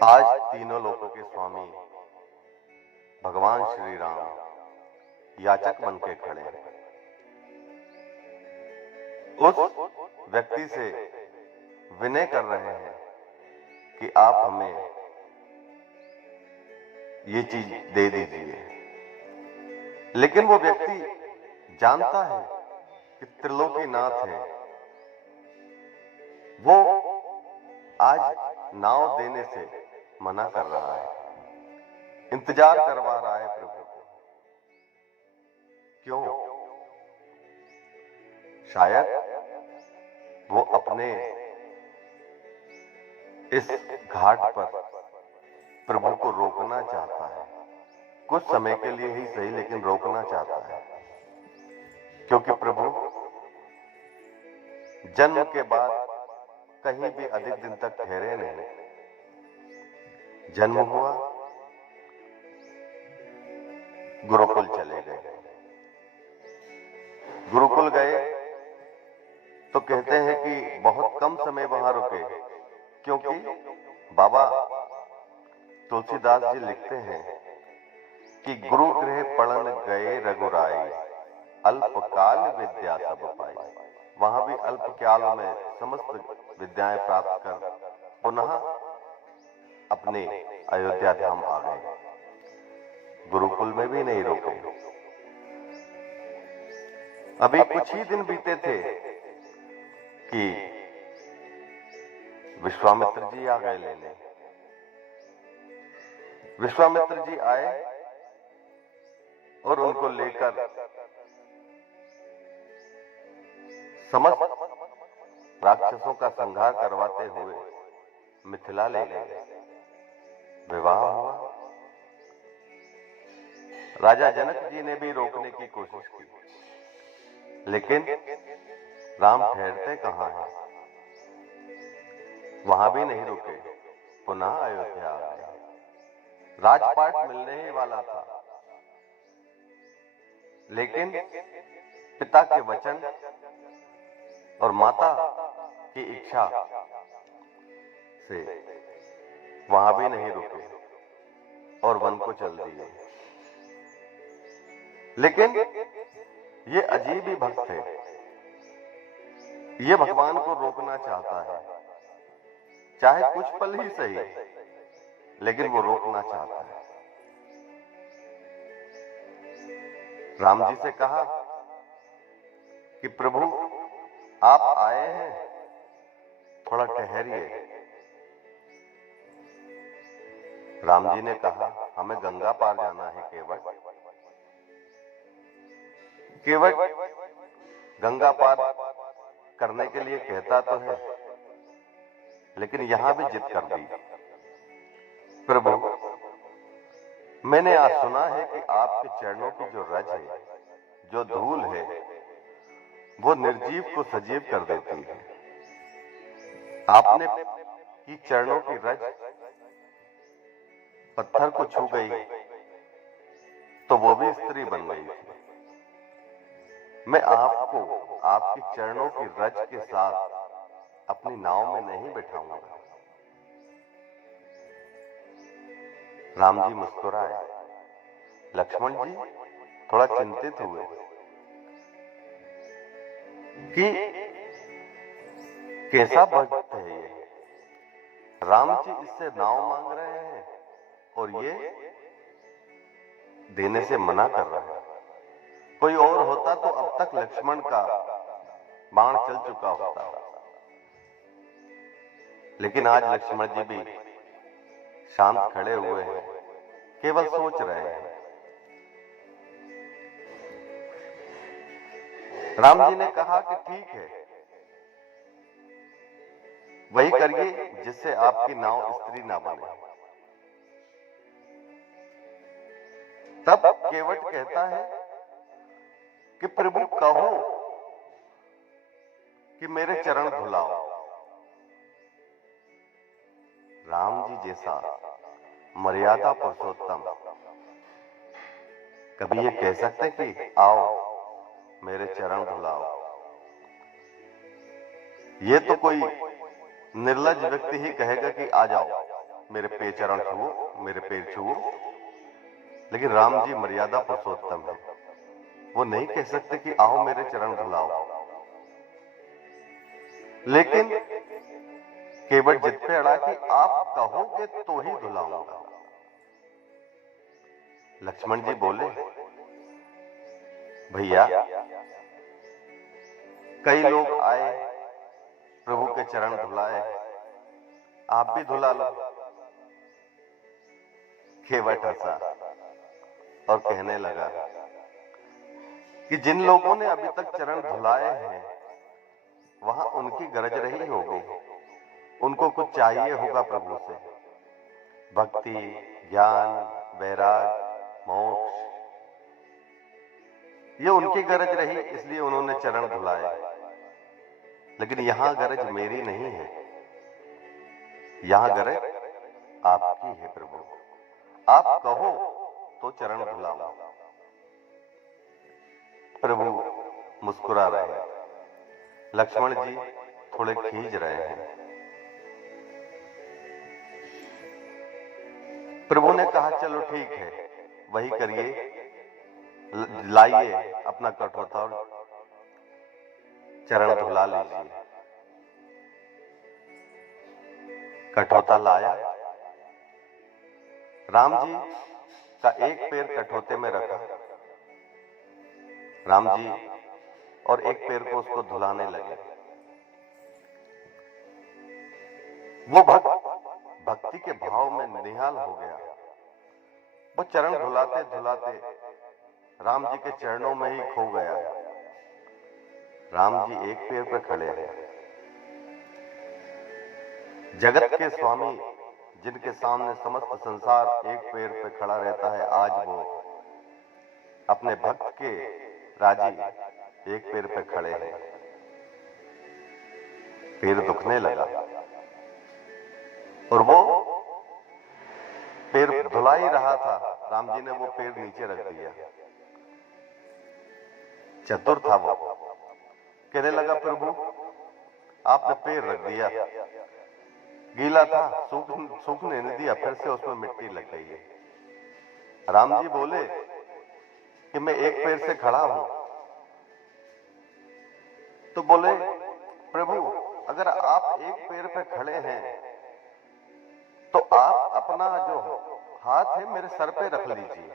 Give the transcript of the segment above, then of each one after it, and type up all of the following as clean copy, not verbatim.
आज तीनों लोकों के स्वामी भगवान श्री राम याचक बन के खड़े हैं। उस व्यक्ति से विनय कर रहे हैं कि आप हमें ये चीज दे दीजिए। लेकिन वो व्यक्ति जानता है कि त्रिलोकीनाथ है, वो आज नाव देने से मना कर रहा है, इंतजार करवा रहा है प्रभु को। क्यों? शायद वो अपने इस घाट पर प्रभु को रोकना चाहता है, कुछ समय के लिए ही सही, लेकिन रोकना चाहता है। क्योंकि प्रभु जन्म के बाद कहीं भी अधिक दिन तक ठहरे नहीं। जन्म हुआ, गुरुकुल चले गए। गुरुकुल गए तो कहते हैं कि बहुत कम समय वहां रुके, क्योंकि बाबा तुलसीदास जी लिखते हैं कि गुरु गृह पढ़न गए रघुराई, अल्पकाल विद्या सब पाई। वहां भी अल्पकाल में समस्त विद्याएं प्राप्त कर पुनः अपने अयोध्या धाम आ गए। गुरुकुल में भी नहीं रोके। अभी कुछ ही दिन बीते थे कि विश्वामित्र जी आ गए लेने। विश्वामित्र जी आए और उनको लेकर समस्त राक्षसों का संहार करवाते हुए मिथिला ले गए। विवाह हुआ। राजा जनक जी ने भी रोकने की कोशिश की, लेकिन राम ठहरते कहां हैं, वहां भी नहीं रुके, पुनः अयोध्या आ गए। राजपाट मिलने ही वाला था, लेकिन पिता के वचन और माता की इच्छा से वहां भी नहीं रुके और वन को चल दिए। लेकिन ये अजीब ही भक्त है, ये भगवान को रोकना चाहता है, चाहे कुछ पल ही सही, लेकिन वो रोकना चाहता है। राम जी से कहा कि प्रभु आप आए हैं, थोड़ा ठहरिए। राम जी ने कहा हमें गंगा पार जाना है, केवट गंगा पार करने के लिए कहता तो है, लेकिन यहां भी जिद कर दी। प्रभु मैंने आज सुना है कि आपके चरणों की जो रज है, जो धूल है, वो निर्जीव को सजीव कर देती है। आपने की चरणों की रज पत्थर को छू गई तो वो भी स्त्री बन गई थी। मैं आपको आपके चरणों की रज के साथ अपनी नाव में नहीं बैठाऊंगा। राम जी मुस्कुराए। लक्ष्मण जी थोड़ा चिंतित हुए कि कैसा भक्त है ये। राम जी इससे नाव मांग रहे हैं और ये देने से मना कर रहा है। कोई और होता तो अब तक लक्ष्मण का बाण चल चुका होता, लेकिन आज लक्ष्मण जी भी शांत खड़े हुए हैं, केवल सोच रहे हैं। राम जी ने कहा कि ठीक है, वही करिए जिससे आपकी नाव स्त्री ना बने। तब केवट कहता है कि प्रभु कहो कि मेरे चरण धुलाओ। राम जी जैसा मर्यादा पुरुषोत्तम कभी ये कह सकते कि आओ मेरे चरण धुलाओ? ये तो कोई निर्लज्ज व्यक्ति ही कहेगा कि आ जाओ। मेरे पे चरण छुओ, मेरे पैर छुओ। लेकिन राम जी मर्यादा पुरुषोत्तम है, वो नहीं कह सकते कि आओ मेरे चरण धुलाओ। लेकिन केवट जिद पे अड़ा कि आप कहोगे तो ही धुलाऊंगा। लक्ष्मण जी बोले, भैया कई लोग आए, प्रभु के चरण धुलाए, आप भी धुला लो। केवट हंसा और कहने लगा कि जिन लोगों ने अभी तक चरण धुलाए हैं वहां उनकी गरज रही होगी, उनको कुछ चाहिए होगा प्रभु से, भक्ति, ज्ञान, वैराग, मोक्ष, ये उनकी गरज रही, इसलिए उन्होंने चरण धुलाए। लेकिन यहां गरज मेरी नहीं है, यहां गरज आपकी है प्रभु, आप कहो तो चरण धुलाओ। प्रभु मुस्कुरा रहे हैं, लक्ष्मण जी थोड़े खींच रहे हैं। प्रभु ने कहा चलो ठीक है, वही करिए, लाइए अपना कठोता और चरण धुला लीजिए। कठोता लाया, राम जी का एक पैर कठोते में रखा, राम जी और एक पैर को उसको धुलाने लगे। वो भक्ति के भाव में निहाल हो गया। वो चरण धुलाते धुलाते राम जी के चरणों में ही खो गया। राम जी एक पैर पर खड़े हैं, जगत के स्वामी जिनके सामने समस्त संसार एक पैर पर खड़ा रहता है, आज वो अपने भक्त के राजी एक पैर पे खड़े हैं। पैर दुखने लगा और वो पैर धुला ही रहा था, राम जी ने वो पैर नीचे रख दिया। चतुर था वो, कहने लगा प्रभु आपने पैर रख दिया, गीला था, सूखने नहीं दिया, फिर से उसमें मिट्टी लग गई है। राम जी बोले कि मैं एक पैर से खड़ा हूं, तो बोले प्रभु अगर आप एक पैर पे खड़े हैं तो आप अपना जो हाथ है मेरे सर पे रख लीजिए।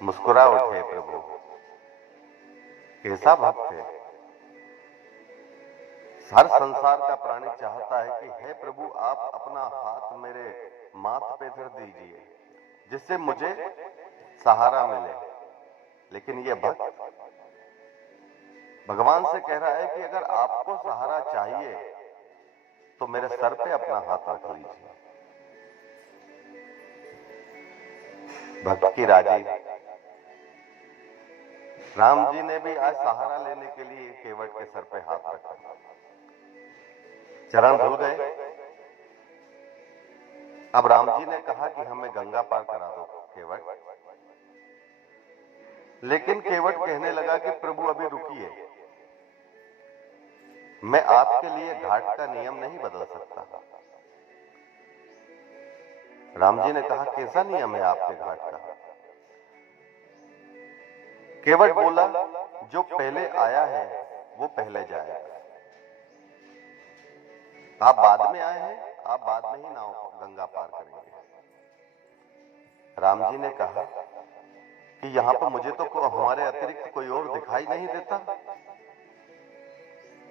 मुस्कुरा उठे प्रभु, कैसा भक्त है। हर संसार का प्राणी चाहता है कि हे प्रभु आप अपना हाथ मेरे माथ पे धर दीजिए जिससे मुझे सहारा मिले। लेकिन ये भक्त भगवान से कह रहा है कि अगर आपको सहारा चाहिए तो मेरे सर पे अपना हाथ रख लीजिए। भक्त की राजी। राम जी ने भी आज सहारा लेने के लिए केवट के सर पे हाथ रखा, चरण धुल गए। अब राम जी ने कहा कि हमें गंगा पार करा दो केवट। लेकिन केवट कहने लगा कि प्रभु अभी रुकिए, मैं आपके लिए घाट का नियम नहीं बदल सकता। राम जी ने कहा कैसा नियम है आपके घाट का? केवट बोला जो पहले आया है वो पहले जाएगा। आप बाद में आए हैं, आप बाद में ही नाव गंगा पार करेंगे। राम जी ने कहा कि यहां पर मुझे तो हमारे अतिरिक्त कोई और दिखाई नहीं देता।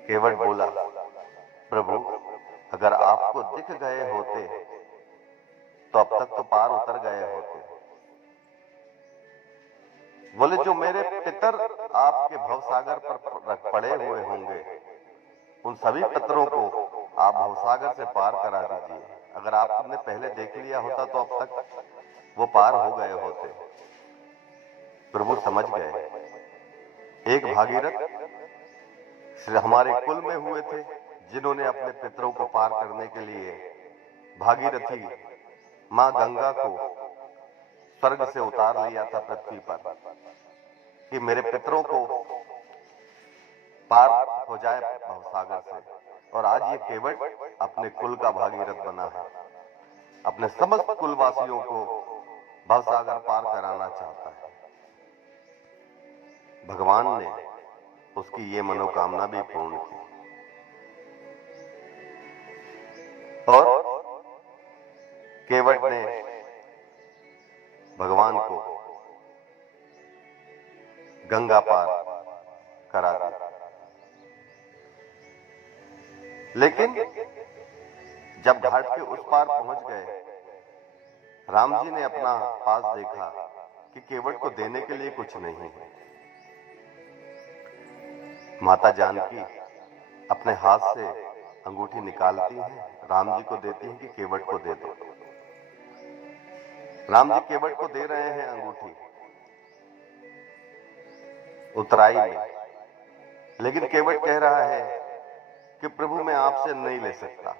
केवट बोला प्रभु अगर आपको दिख गए होते तो अब तक तो पार उतर गए होते। बोले जो मेरे पितर आपके भवसागर पर पड़े हुए होंगे उन सभी पितरों को आप भवसागर से पार करा दीजिए। अगर आपने पहले देख लिया होता तो अब तक वो पार हो गए होते। प्रभु समझ गए एक भागीरथ हमारे कुल में हुए थे जिन्होंने अपने पितरों को पार करने के लिए भागीरथी मां गंगा को स्वर्ग से उतार लिया था पृथ्वी पर कि मेरे पितरों को पार हो जाए भवसागर से। और आज ये केवट अपने कुल का भागीरथ बना है, अपने समस्त कुलवासियों को भवसागर पार कराना चाहता है। भगवान ने उसकी ये मनोकामना भी पूर्ण की और केवट ने भगवान को गंगा पार करा दिया। लेकिन जब घाट के उस पार पहुंच गए, राम जी ने अपना पास देखा कि केवट को देने के लिए कुछ नहीं है। माता जानकी अपने हाथ से अंगूठी निकालती है, राम जी को देती है कि केवट को दे दो। राम जी केवट को दे रहे हैं अंगूठी उतराई में, लेकिन केवट कह रहा है कि प्रभु मैं आपसे नहीं ले सकता।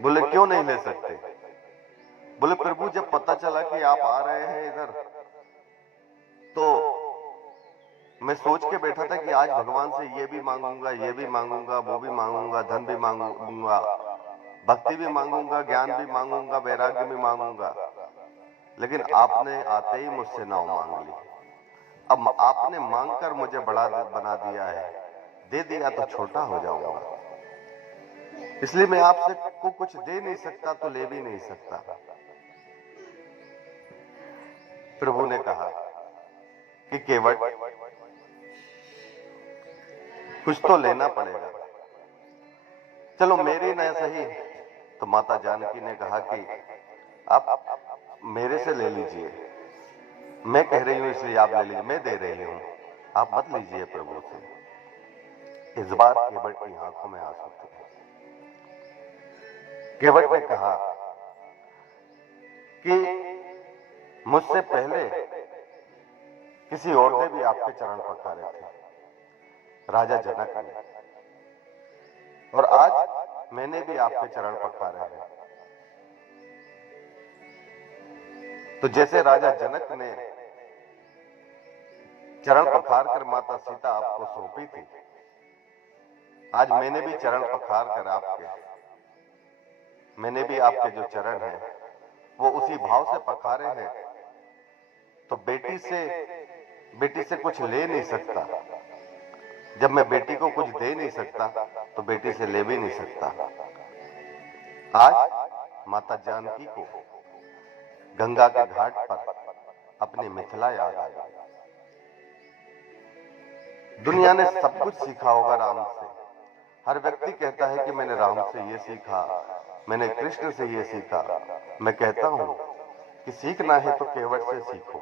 बोले क्यों नहीं ले सकते? बोले प्रभु जब पता चला कि आप आ रहे हैं इधर, तो मैं सोच के बैठा था कि आज भगवान से ये भी मांगूंगा, ये भी मांगूंगा, वो भी मांगूंगा, धन भी मांगूंगा, भक्ति भी मांगूंगा, ज्ञान भी मांगूंगा, वैराग्य भी मांगूंगा, लेकिन आपने आते ही मुझसे नाव मांग ली। अब आपने मांगकर मुझे बड़ा बना दिया है, दे दिया तो छोटा हो जाऊंगा, इसलिए मैं आपसे को कुछ दे नहीं सकता तो ले भी नहीं सकता। प्रभु ने कहा कि केवट कुछ तो लेना पड़ेगा, चलो मेरी न सही। तो माता जानकी ने कहा कि आप मेरे से ले लीजिए, मैं कह रही हूं इसलिए आप ले लीजिए, मैं दे रही हूं, आप मत लीजिए प्रभु से। इस बार केवट की आंखों में आंसू थे। केवट ने कहा कि मुझसे पहले किसी और ने भी आपके चरण पखारे थे, राजा जनक ने, और आज मैंने भी आपके चरण पखारे हैं। तो जैसे राजा जनक ने चरण पखार कर माता सीता आपको सौंपी थी, आज मैंने भी चरण पखार कर मैंने भी आपके जो चरण हैं वो उसी भाव से पखारे हैं। तो बेटी से कुछ ले नहीं सकता, जब मैं बेटी को कुछ दे नहीं सकता तो बेटी से ले भी नहीं सकता। आज माता जानकी को गंगा के घाट पर अपनी मिथिला याद आ गई। दुनिया ने सब कुछ सीखा होगा राम से, हर व्यक्ति कहता है कि मैंने राम से ये सीखा, मैंने कृष्ण से ये सीखा। मैं कहता हूं कि सीखना है तो केवट से सीखो,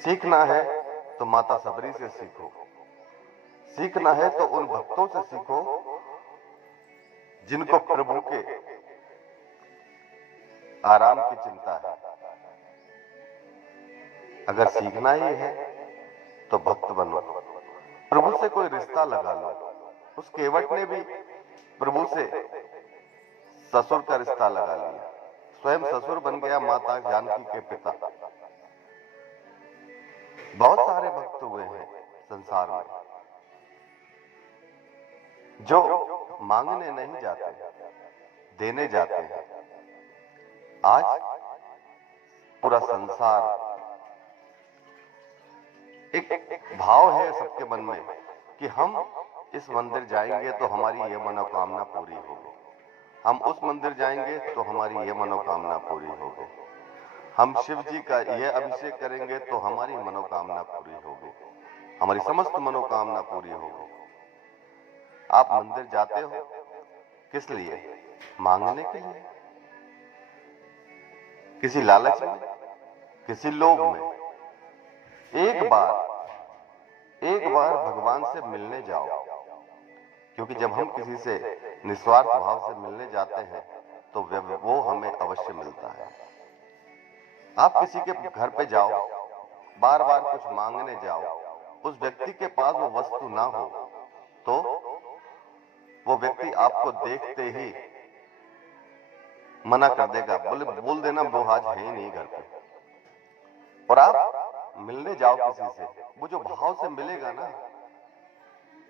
सीखना है तो माता सबरी से सीखो, सीखना है तो उन भक्तों से सीखो जिनको प्रभु के आराम की चिंता है। अगर सीखना ही है तो भक्त बनो, प्रभु से कोई रिश्ता लगा लो। उस केवट ने भी प्रभु से ससुर का रिश्ता लगा लिया, स्वयं ससुर बन गया माता जानकी के पिता। बहुत सारे भक्त हुए हैं संसार में जो मांगने नहीं जाते, देने जाते हैं। आज पूरा संसार एक भाव है सबके मन में कि हम इस मंदिर जाएंगे तो हमारी ये मनोकामना पूरी होगी, हम उस मंदिर जाएंगे तो हमारी ये मनोकामना पूरी होगी, हम शिव जी का ये अभिषेक करेंगे तो हमारी मनोकामना पूरी होगी, हमारी समस्त मनोकामना पूरी होगी। आप मंदिर जाते हो किस लिए? मांगने के लिए, किसी लालच में, किसी लोभ में। एक बार भगवान से मिलने जाओ, क्योंकि जब हम किसी से निस्वार्थ भाव से मिलने जाते हैं तो वो हमें अवश्य मिलता है। आप किसी के घर पे जाओ, बार बार कुछ मांगने जाओ, उस व्यक्ति के पास वो वस्तु ना हो तो वो व्यक्ति आपको देखते ही मना कर देगा, बोल देना वो आज है ही नहीं घर पे। और आप मिलने जाओ किसी से, वो जो भाव से मिलेगा ना,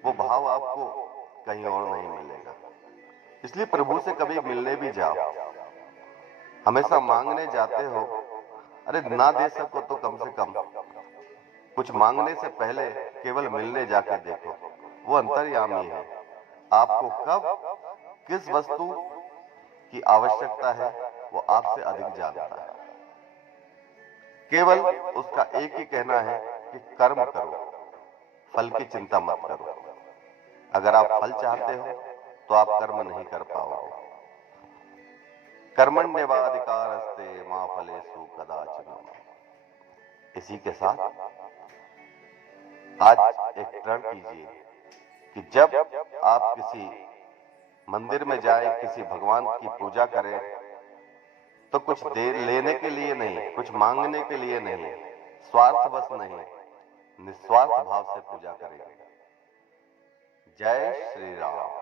वो भाव आपको कहीं और नहीं मिलेगा। इसलिए प्रभु से कभी मिलने भी जाओ, हमेशा मांगने जाते हो, अरे ना दे सको तो कम से कम कुछ मांगने से पहले केवल मिलने जाके देखो। वो अंतर्यामी है, आपको कब किस वस्तु की आवश्यकता है वो आपसे अधिक जानता है। केवल उसका एक ही कहना है कि कर्म करो, फल की चिंता मत करो। अगर आप फल चाहते हो तो आप कर्म नहीं कर पाओगे। कर्मण्येवाधिकारस्ते मा फलेषु कदाचन। इसी के साथ आज एक प्रण कीजिए कि जब आप किसी मंदिर में जाए, किसी भगवान की पूजा करें, तो कुछ देर लेने के लिए नहीं, कुछ मांगने के लिए नहीं, स्वार्थ बस नहीं, निस्वार्थ भाव से पूजा करें। जय श्री राम।